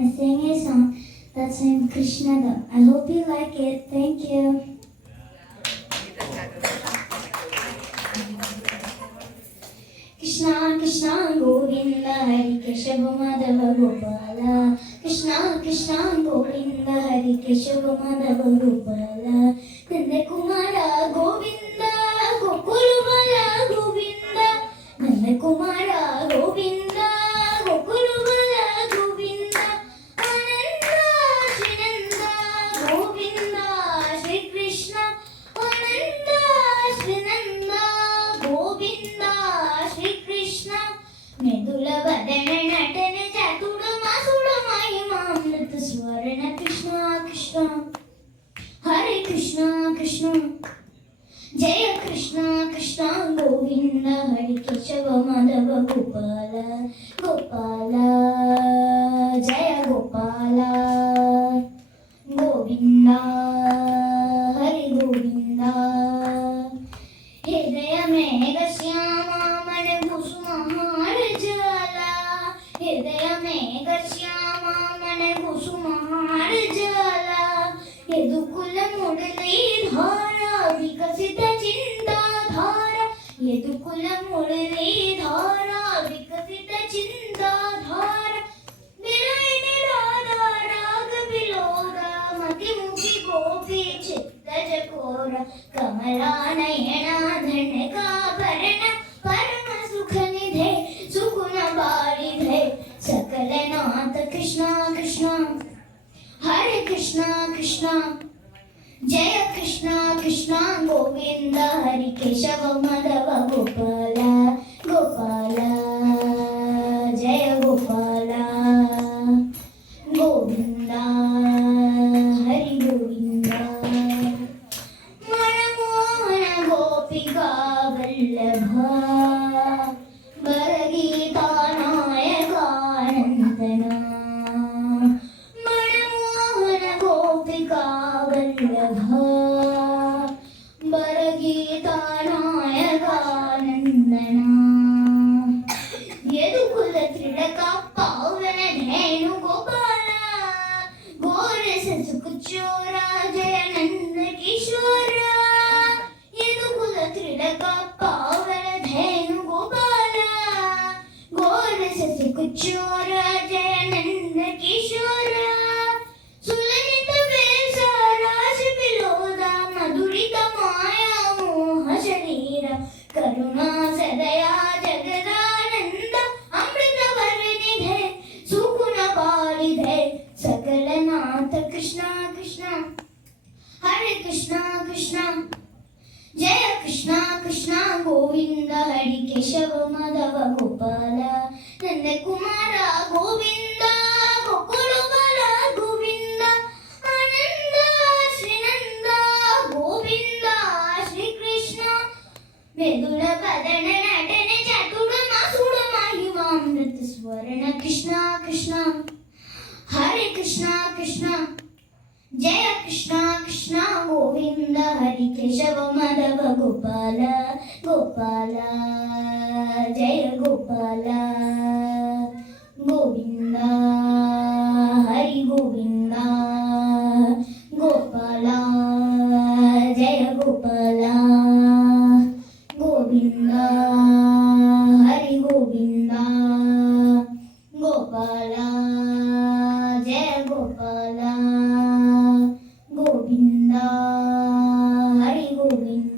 gonna sing a song that's in Krishnagam. I hope you like it. Thank you. Krishna Krishna Govinda Hari Keshava Madhava Gopala. Krishna Krishna Govinda Hari Keshava Madhava Gopala. Nanda Kumara Govinda Gokulubala Govinda. Nanda Kumara Govinda Gokulubala Govinda. Ananda Shrinanda Govinda Shri Krishna. Ananda Shrinanda Govinda Shri Krishna. Medula Vadana Natana Chatuda Masuda Mahimamrita Swarana Krishna Krishna. Hare Krishna Krishna. Jaya Krishna Krishna Govinda Hari Keshava Madhava Gopala Gopala Jaya Gopala Govinda Hari Govinda. Hridaya Megha Shyama Mane Kusuma Harjala. Hridaya Megha Shyama Mane Kusuma Harjala. Yedukula Mudali Dhara Vikasita Chinta Dhara. Yedukula Mudali Dhara Vikasita Chinta Dhara. Viraini Radha Raga Viloda Mati Mukhi Gopi Chitta Jakora. Kamala Nayana Dhanaka Parana Parama Sukha Nidhe Sukuna Baridhe Sakala Nata Krishna Krishna. Hare Krishna Krishna. Jaya Krishna Krishna Govinda Hari Keshava Madhava Gopala Gopala Jaya Gopala Govinda Hari Govinda. Manamohana Gopika Vallabha Bharagita Nayaka Nandana. Bharagita Nayaka Nandana. Yedukula Tridaka Pavana Dhenu Gopala. Gorasa Sukuchora Jayananda Kishora. Yedukula Tridaka Pavana Dhenu Gopala. Gorasa Sukuchora Jayananda Kishora. Sulanita Vesa Rashi Piloda Madhurita Maya Moha Sharira. Karuna Sadaya Jagadananda Amrita Varanidhe Sukuna Paridhe Sakala Nata Krishna Krishna. Hare Krishna Krishna. Jaya Krishna Krishna Govinda Hari Keshava Madhava Gopala. Nanda Kumara Govinda Gokulubala Govinda. Ananda Shrinanda Govinda Shri Krishna. Medula Vadana Natana Chatuda Masuda Mahimamrita Swarana Krishna Krishna. Hare Krishna Krishna. Jaya Krishna Krishna Govinda Hari Keshava Madhava Gopala Gopala Jaya Gopala Govinda Hari Govinda. Gopala Jaya Gopala Govinda Hari Govinda. Gopala Jaya Gopala Govinda Hari Govinda.